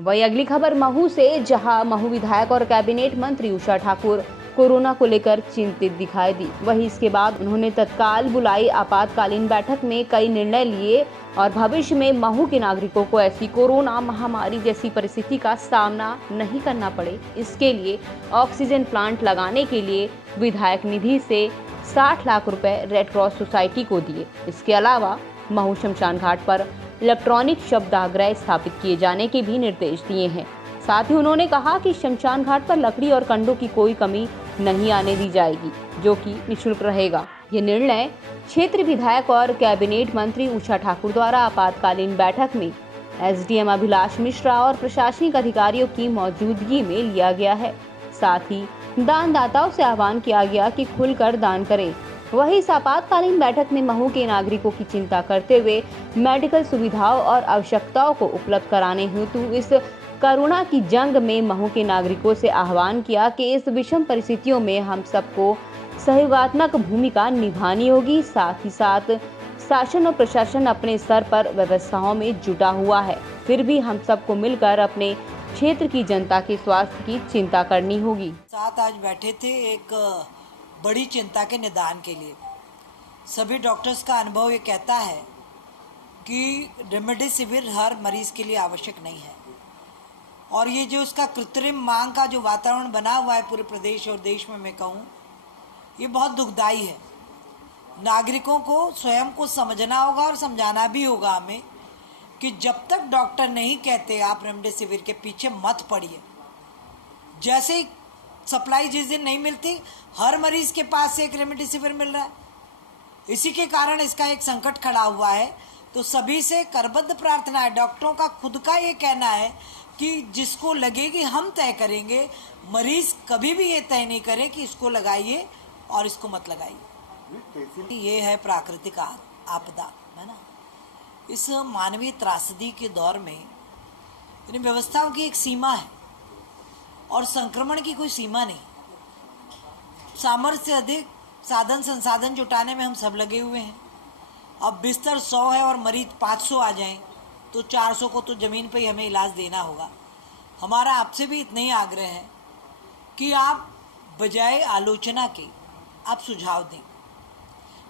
वही अगली खबर महू से, जहां महू विधायक और कैबिनेट मंत्री उषा ठाकुर कोरोना को लेकर चिंतित दिखाई दी। वहीं इसके बाद उन्होंने तत्काल बुलाई आपातकालीन बैठक में कई निर्णय लिए और भविष्य में महू के नागरिकों को ऐसी कोरोना महामारी जैसी परिस्थिति का सामना नहीं करना पड़े, इसके लिए ऑक्सीजन प्लांट लगाने के लिए विधायक निधि से 60 लाख रुपए रेड क्रॉस सोसाइटी को दिए। इसके अलावा महू शमशान घाट पर इलेक्ट्रॉनिक शवदाह स्थापित किए जाने के भी निर्देश दिए हैं। साथ ही उन्होंने कहा कि शमशान घाट पर लकड़ी और कंडों की कोई कमी नहीं आने दी जाएगी, जो कि निःशुल्क रहेगा। ये निर्णय क्षेत्र विधायक और कैबिनेट मंत्री उषा ठाकुर द्वारा आपातकालीन बैठक में एसडीएम अभिलाष मिश्रा और प्रशासनिक अधिकारियों की मौजूदगी में लिया गया है। साथ ही दानदाताओं से आह्वान किया गया कि खुलकर दान करें। वहीं इस आपातकालीन बैठक में महू के नागरिकों की चिंता करते हुए मेडिकल सुविधाओं और आवश्यकताओं को उपलब्ध कराने हेतु इस कोरोना की जंग में महू के नागरिकों से आह्वान किया कि इस विषम परिस्थितियों में हम सबको सहयोगात्मक भूमिका निभानी होगी। साथ ही साथ शासन और प्रशासन अपने स्तर पर व्यवस्थाओं में जुटा हुआ है, फिर भी हम सबको मिलकर अपने क्षेत्र की जनता के स्वास्थ्य की चिंता करनी होगी। साथ आज बैठे थे एक बड़ी चिंता के निदान के लिए। सभी डॉक्टर्स का अनुभव ये कहता है कि रेमडेसिविर हर मरीज के लिए आवश्यक नहीं है, और ये जो उसका कृत्रिम मांग का जो वातावरण बना हुआ है पूरे प्रदेश और देश में, मैं कहूँ ये बहुत दुखदाई है। नागरिकों को स्वयं को समझना होगा और समझाना भी होगा हमें कि जब तक डॉक्टर नहीं कहते आप रेमडेसिविर के पीछे मत पड़िए। जैसे ही सप्लाई जिस दिन नहीं मिलती, हर मरीज के पास से एक रेमडेसिविर मिल रहा है। इसी के कारण इसका एक संकट खड़ा हुआ है। तो सभी से करबद्ध प्रार्थना है, डॉक्टरों का खुद का ये कहना है कि जिसको लगेगी हम तय करेंगे, मरीज कभी भी ये तय नहीं करे कि इसको लगाइए और इसको मत लगाइए। ये है प्राकृतिक आपदा, है ना। इस मानवीय त्रासदी के दौर में इन व्यवस्थाओं की एक सीमा है और संक्रमण की कोई सीमा नहीं। सामर्थ्य से अधिक साधन संसाधन जुटाने में हम सब लगे हुए हैं। अब बिस्तर 100 है और मरीज 500 आ जाएं तो 400 को तो ज़मीन पे ही हमें इलाज देना होगा। हमारा आपसे भी इतना ही आग्रह है कि आप बजाय आलोचना के आप सुझाव दें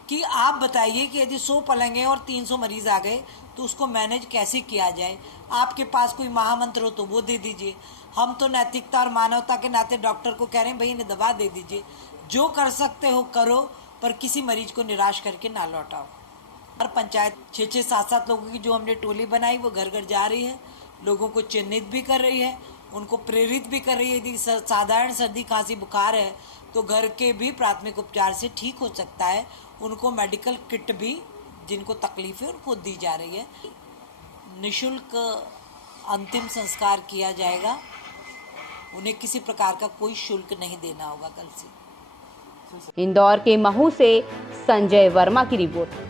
कि आप बताइए कि यदि 100 पलंग और 300 मरीज आ गए तो उसको मैनेज कैसे किया जाए। आपके पास कोई महामंत्र हो तो वो दे दीजिए। हम तो नैतिकता और मानवता के नाते डॉक्टर को कह रहे हैं भाई इन्हें दवा दे दीजिए। जो कर सकते हो करो, पर किसी मरीज को निराश करके ना लौटाओ। हर पंचायत 6-6, 7-7 लोगों की जो हमने टोली बनाई वो घर घर जा रही है, लोगों को चिन्हित भी कर रही है, उनको प्रेरित भी कर रही है। यदि साधारण सर्दी खांसी बुखार है तो घर के भी प्राथमिक उपचार से ठीक हो सकता है। उनको मेडिकल किट भी जिनको तकलीफ है उनको दी जा रही है। निःशुल्क अंतिम संस्कार किया जाएगा, उन्हें किसी प्रकार का कोई शुल्क नहीं देना होगा कल से। इंदौर के महू से संजय वर्मा की रिपोर्ट।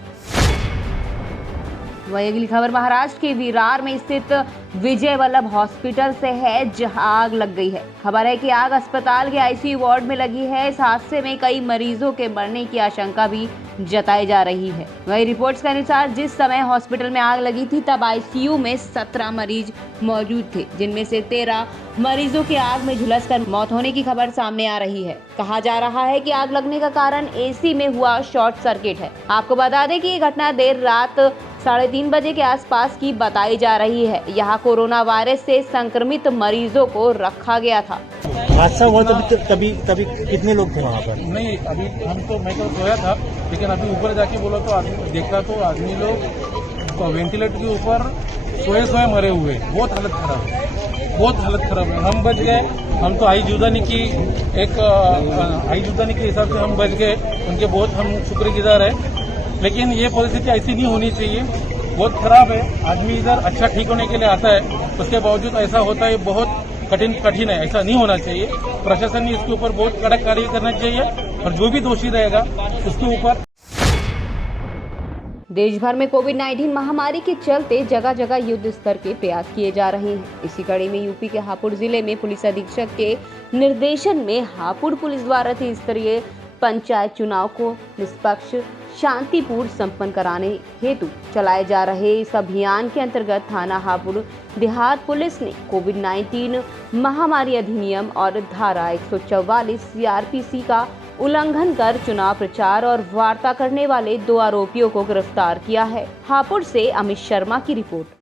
वही अगली खबर महाराष्ट्र के विरार में स्थित विजय वल्लभ हॉस्पिटल से है, जहां आग लग गई है। खबर है कि आग अस्पताल के आईसीयू वार्ड में लगी है। इस हादसे में कई मरीजों के मरने की आशंका भी जताई जा रही है। वही रिपोर्ट्स के अनुसार जिस समय हॉस्पिटल में आग लगी थी तब आईसीयू में 17 मरीज मौजूद थे, जिनमें से 13 मरीजों की आग में झुलसकर मौत होने की खबर सामने आ रही है। कहा जा रहा है कि आग लगने का कारण एसी में हुआ शॉर्ट सर्किट है। आपको बता दें कि ये घटना देर रात 3:30 बजे के आसपास की बताई जा रही है। यहाँ कोरोना वायरस से संक्रमित मरीजों को रखा गया था। हादसा हुआ तभी कितने लोग थे वहाँ पर? नहीं, अभी मैं तो सोया था, लेकिन अभी ऊपर जाके बोला तो आदमी देखा तो आदमी लोग वेंटिलेटर के ऊपर सोए मरे हुए। बहुत हालत खराब है। हम बच गए। हम तो आई जुदानी के हिसाब से हम बच गए, उनके बहुत हम शुक्रगुजार है। लेकिन ये परिस्थिति ऐसी नहीं होनी चाहिए, बहुत खराब है। आदमी इधर अच्छा ठीक होने के लिए आता है, उसके बावजूद ऐसा होता है, बहुत कठिन है। ऐसा नहीं होना चाहिए। प्रशासन ने इसके ऊपर बहुत कड़क कार्रवाई करना चाहिए और जो भी दोषी रहेगा उसके ऊपर। देश भर में कोविड-19 महामारी के चलते जगह जगह युद्ध स्तर के प्रयास किए जा रहे हैं। इसी कड़ी में यूपी के हापुड़ जिले में पुलिस अधीक्षक के निर्देशन में हापुड़ पुलिस द्वारा त्रिस्तरीय पंचायत चुनाव को निष्पक्ष शांतिपूर्ण संपन्न कराने हेतु चलाए जा रहे इस अभियान के अंतर्गत थाना हापुड़ देहात पुलिस ने कोविड-19 महामारी अधिनियम और धारा 144 सीआरपीसी का उल्लंघन कर चुनाव प्रचार और वार्ता करने वाले 2 आरोपियों को गिरफ्तार किया है। हापुड़ से अमित शर्मा की रिपोर्ट।